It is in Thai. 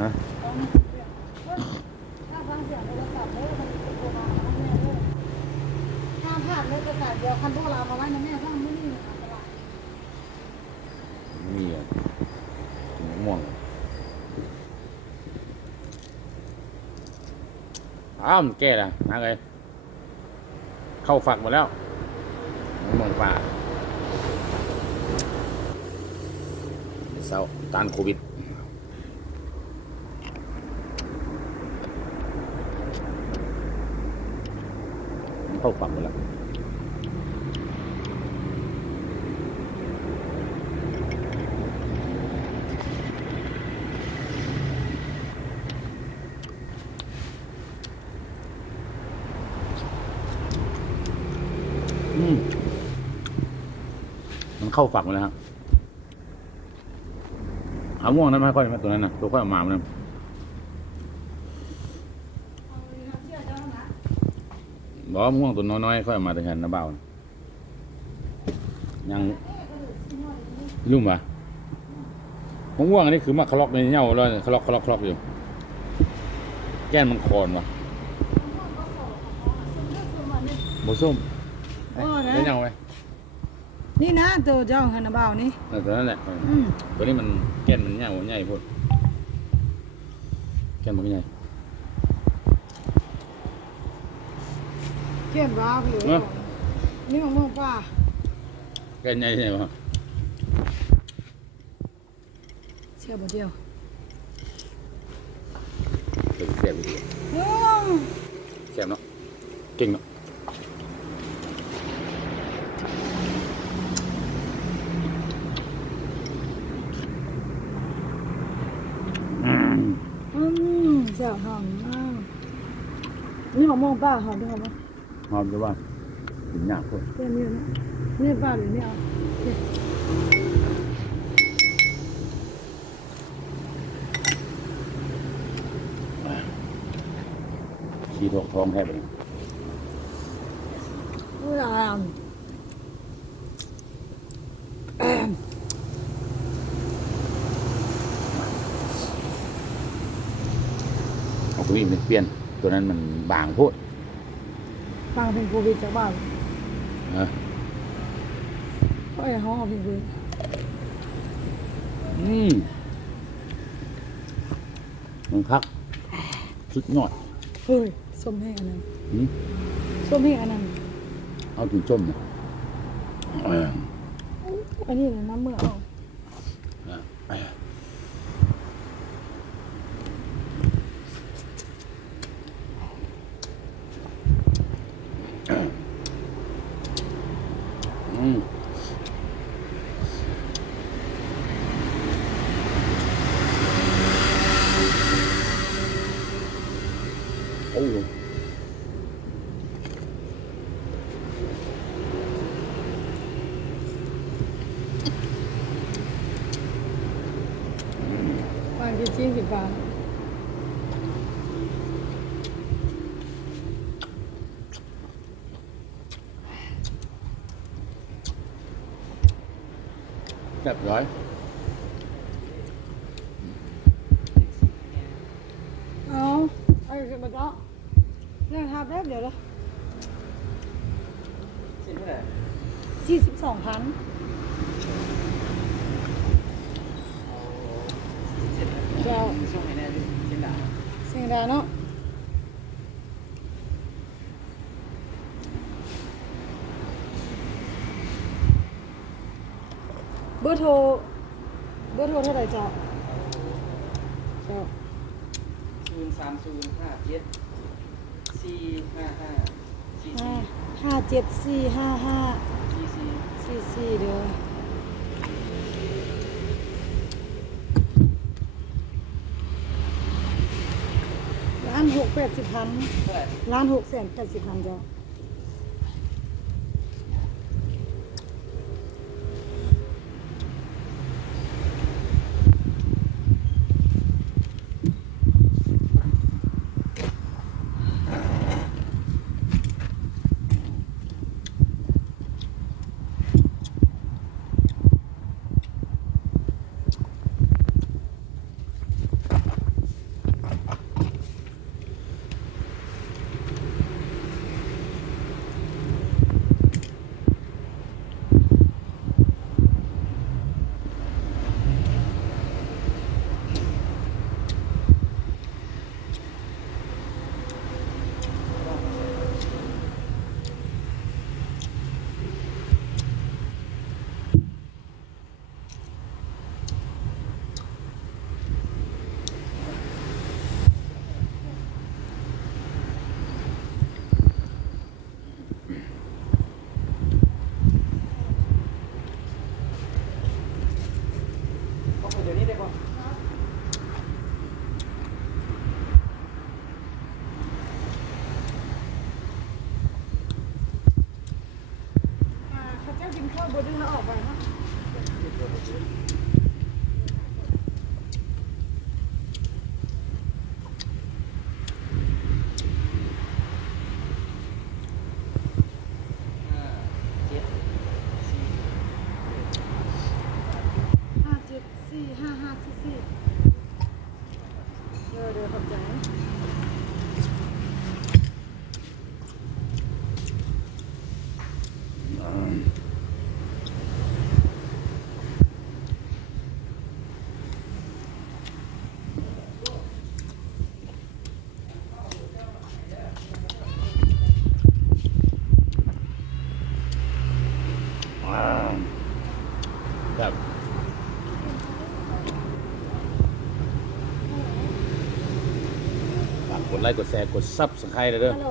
นะถ้าฟังเสียงโทรศัพท์เลยมันจะโทรมาแม่เลยถ้าพลาดเลยประสาทเดียวคันพวกเรามาไว้นะแม่ฟังไม่นี่อันตรายนี่ม่วงอ้าวมันแก่ละนะเลยเข้าฝักหมดแล้วมองป่าเศร้าตานโควิดเข้าฝักหมดแล้วมันเข้าฝักหมดแล้วครับเอาม่วงนั้นไม่ค่อยตัวนั้นนะตัวค่อยออกมามันบอกม่วงตัวน้อยๆค่อยออกมาแต่ฉันนะเบายังลุ่มปะม่วงอันนี้คือมาคลอกในเน่าเลยคลอกอยู่แก้นมันคอนวะโบส้มได้เน่าไหมนี่นะตัวเจ้าฮันนาบาวนี่ตัวนั้นแหละตัวนี้มันแก้นมันใหญ่พูดแก้นมันใหญ่เขียนว่าผิวนี่มะม่วงป่าแก้นใหญ่ใช่ไหมเชื่อบ่เดียวแซ่บดีแซ่บเนาะเก่งเนาะเจ้าหอมมากนี่มะม่วงป่าหอมด้วยหอมไหมหอมจะว่าถึงหยาบพูดเต็มเลยนะนี่ป่าหรือนี่เอาขี้ท้องแทบเลยเอาตัวนี้มันเปลี่ยนตัวนั้นมันบางพูดฟังเพลงโควิดจากบ้านก็ไอ้ห้องเพลงโควิดมันคักสุดยอดเฮ้ยส้มแห้งอันนั้นส้มแห้งอันนั้นเอาถึงส้มเนี่ยอันนี้น้ำเมื่อเอาโอ้บางทีชิ้น10 บาทเรียบร้อยเอาไอ้สิบาทเนี่ยทาแป๊บเดียวเลยชิ้นเท่าไหร่42,000เจ้าช่วงไหนเนี่ยชิ้นหนาเสียงดาเนาะเบอร์โทรเท่าไหร่เจ้า03057455444 เด้อ1,680,0001,680,000เจ้า ดึงแล้วออกไปนะ 5745544เดี๋ยวขอบใจครับ ฝากกดไลค์กดแชร์กดซับสไครต์เลยเด้อ ฮัลโหล